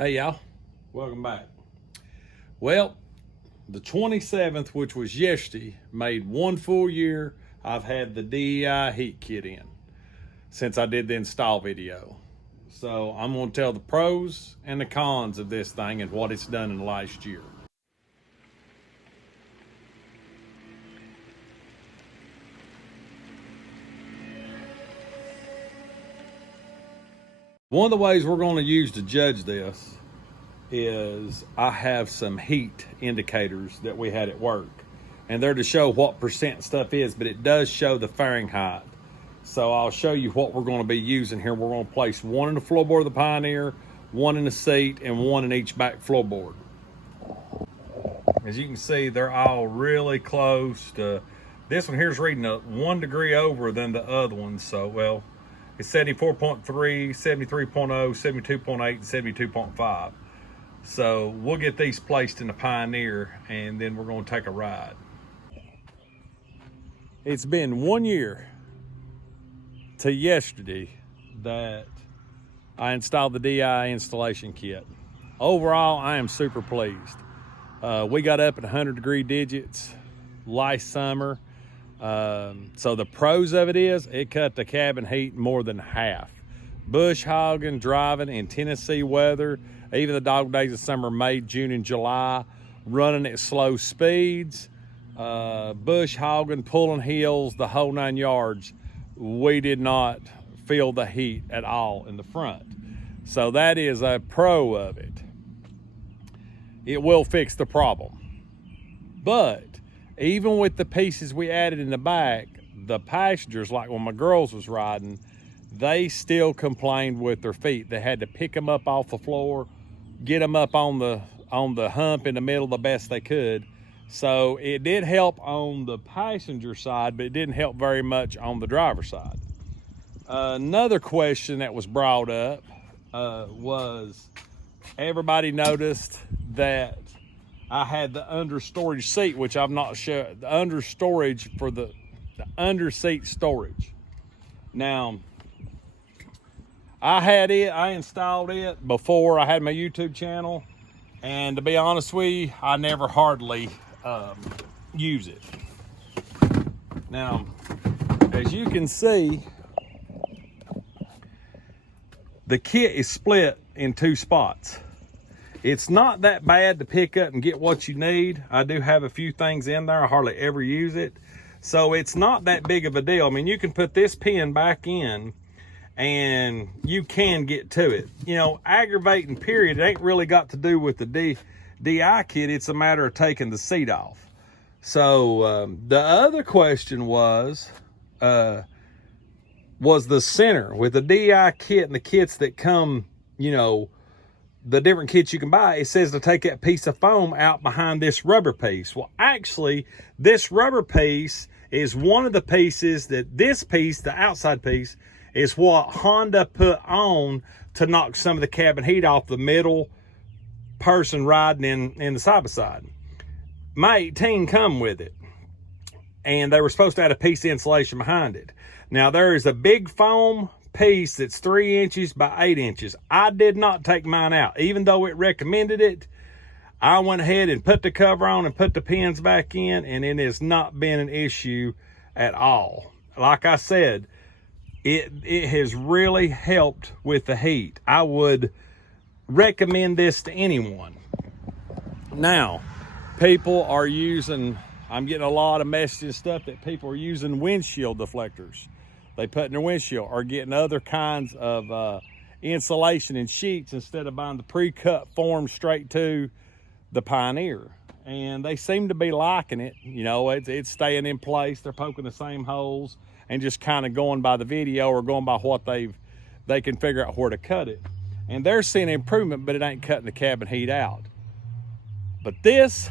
Hey y'all, welcome back. Well, the 27th, which was yesterday, made 1 full year I've had the DEI heat kit in since I did the install video. So I'm going to tell the pros and the cons of this thing and what it's done in the last year. One of the ways we're going to use to judge this is I have some heat indicators that we had at work, and they're to show what percent stuff is, but it does show the Fahrenheit. So I'll show you what we're going to be using here. We're going to place one in the floorboard of the Pioneer, one in the seat, and one in each back floorboard. As you can see, they're all really close to, this one here's reading 1 degree over than the other one. So, well, it's 74.3, 73.0, 72.8, and 72.5. So we'll get these placed in the Pioneer, and then we're going to take a ride. It's been 1 year to yesterday that I installed the DI installation kit. Overall, I am super pleased. We got up at 100-degree digits last summer. So the pros of it is it cut the cabin heat more than half. Bush hogging, driving in Tennessee weather, even the dog days of summer, May, June, and July, running at slow speeds, bush hogging, pulling hills, the whole 9 yards, we did not feel the heat at all in the front. So that is a pro of it. It will fix the problem. But even with the pieces we added in the back, the passengers, like when my girls was riding, they still complained with their feet. They had to pick them up off the floor, get them up on the hump in the middle the best they could. So it did help on the passenger side, but it didn't help very much on the driver's side. Another question that was brought up was everybody noticed that I had the under storage seat, which I'm not sure, the under storage for the under seat storage. Now, I installed it before I had my YouTube channel, and to be honest with you, I never hardly use it. Now, as you can see, the kit is split in 2 spots. It's not that bad to pick up and get what you need. I do have a few things in there. I hardly ever use it. So it's not that big of a deal. I mean, you can put this pin back in and you can get to it. You know, aggravating period, it ain't really got to do with the DI kit. It's a matter of taking the seat off. So the other question was the center. With the DI kit and the kits that come, you know, the different kits you can buy, it says to take that piece of foam out behind this rubber piece. Well, actually, this rubber piece is one of the pieces that this piece, the outside piece, is what Honda put on to knock some of the cabin heat off the middle person riding in the side-by-side. My 18 come with it, and they were supposed to add a piece of insulation behind it. Now, there is a big foam piece that's 3 inches by 8 inches. I did not take mine out. Even though it recommended it, I went ahead and put the cover on and put the pins back in, and it has not been an issue at all. Like I said, it has really helped with the heat. I would recommend this to anyone. Now, people are using, I'm getting a lot of messages and stuff that people are using windshield deflectors. They put in their windshield, or getting other kinds of insulation and sheets instead of buying the pre-cut form straight to the Pioneer. And they seem to be liking it. You know, it's staying in place. They're poking the same holes and just kind of going by the video or going by what they can figure out where to cut it. And they're seeing improvement, but it ain't cutting the cabin heat out. But this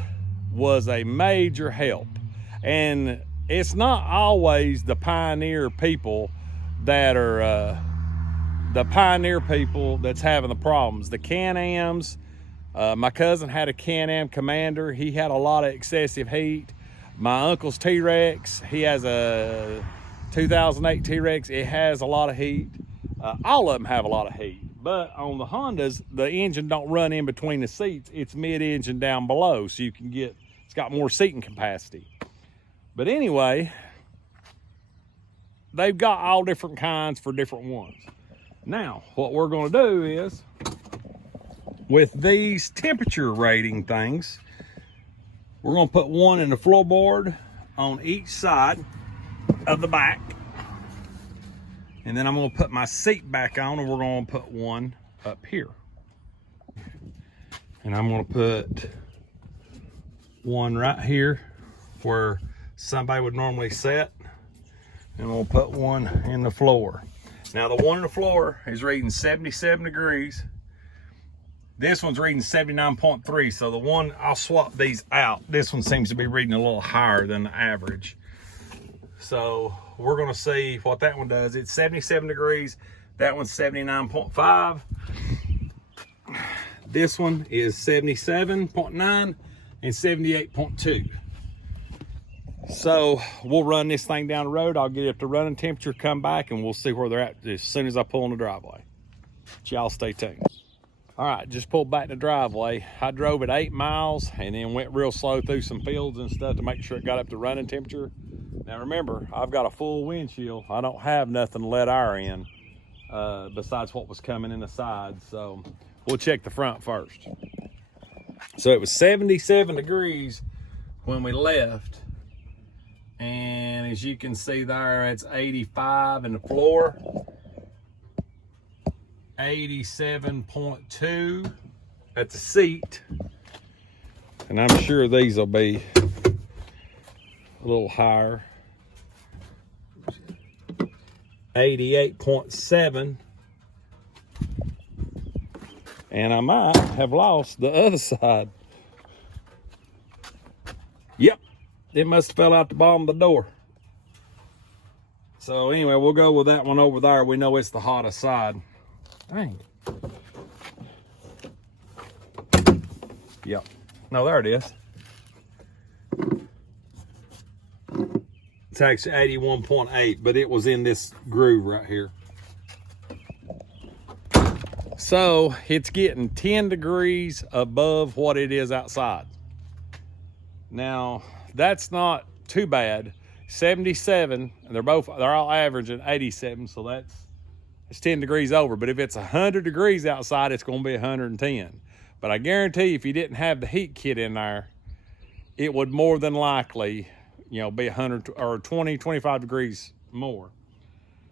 was a major help. And it's not always the Pioneer people that are the Pioneer people that's having the problems. The Can-Ams, my cousin had a Can-Am Commander. He had a lot of excessive heat. My uncle's T-Rex, he has a 2008 T-Rex. It has a lot of heat. All of them have a lot of heat. But on the Hondas, the engine don't run in between the seats. It's mid-engine down below, so you can get, it's got more seating capacity. But anyway, they've got all different kinds for different ones. Now, what we're gonna do is, with these temperature rating things, we're gonna put one in the floorboard on each side of the back. And then I'm gonna put my seat back on, and we're gonna put one up here. And I'm gonna put one right here where somebody would normally sit. And we'll put one in the floor. Now the one in the floor is reading 77 degrees. This one's reading 79.3. So the one, I'll swap these out. This one seems to be reading a little higher than the average. So we're gonna see what that one does. It's 77 degrees. That one's 79.5. This one is 77.9 and 78.2. So we'll run this thing down the road. I'll get it up to running temperature, come back, and we'll see where they're at as soon as I pull in the driveway. Y'all stay tuned. All right, just pulled back in the driveway. I drove it 8 miles and then went real slow through some fields and stuff to make sure it got up to running temperature. Now remember, I've got a full windshield. I don't have nothing to let air in besides what was coming in the sides. So we'll check the front first. So it was 77 degrees when we left. And as you can see there, it's 85 in the floor. 87.2 at the seat. And I'm sure these will be a little higher. 88.7. And I might have lost the other side. Yep, it must have fell out the bottom of the door. So anyway, we'll go with that one over there. We know it's the hottest side. Dang. Yep. No, there it is. It's actually 81.8, but it was in this groove right here. So it's getting 10 degrees above what it is outside. Now, that's not too bad. 77, and they're all averaging 87, so it's 10 degrees over. But if it's 100 degrees outside, it's gonna be 110. But I guarantee you, if you didn't have the heat kit in there, it would more than likely, you know, be 100 or 20, 25 degrees more.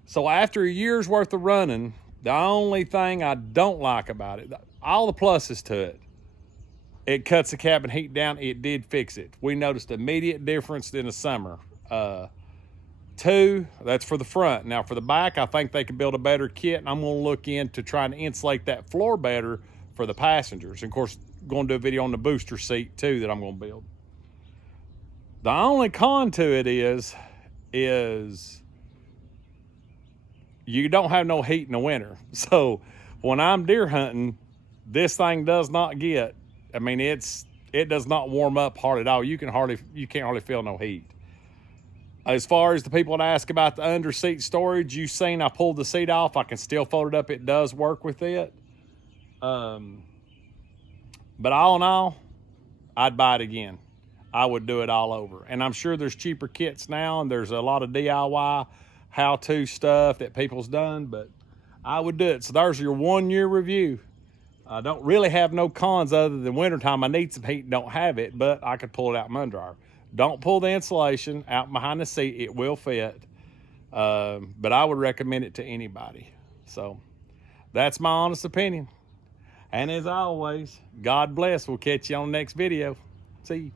So after a year's worth of running, the only thing I don't like about it, all the pluses to it, it cuts the cabin heat down. It did fix it. We noticed immediate difference in the summer. 2, that's for the front. Now for the back, I think they could build a better kit, and I'm gonna look into trying to insulate that floor better for the passengers. And of course, going to do a video on the booster seat too that I'm gonna build. The only con to it is you don't have no heat in the winter. So when I'm deer hunting, this thing does not get, I mean, it does not warm up hard at all. You can't hardly feel no heat. As far as the people that ask about the under seat storage, you've seen I pulled the seat off. I can still fold it up. It does work with it. But all in all, I'd buy it again. I would do it all over. And I'm sure there's cheaper kits now, and there's a lot of DIY how-to stuff that people's done, but I would do it. So there's your 1 year review. I don't really have no cons other than wintertime. I need some heat and don't have it, but I could pull it out in my dryer. Don't pull the insulation out behind the seat. It will fit. But I would recommend it to anybody. So that's my honest opinion. And as always, God bless. We'll catch you on the next video. See you.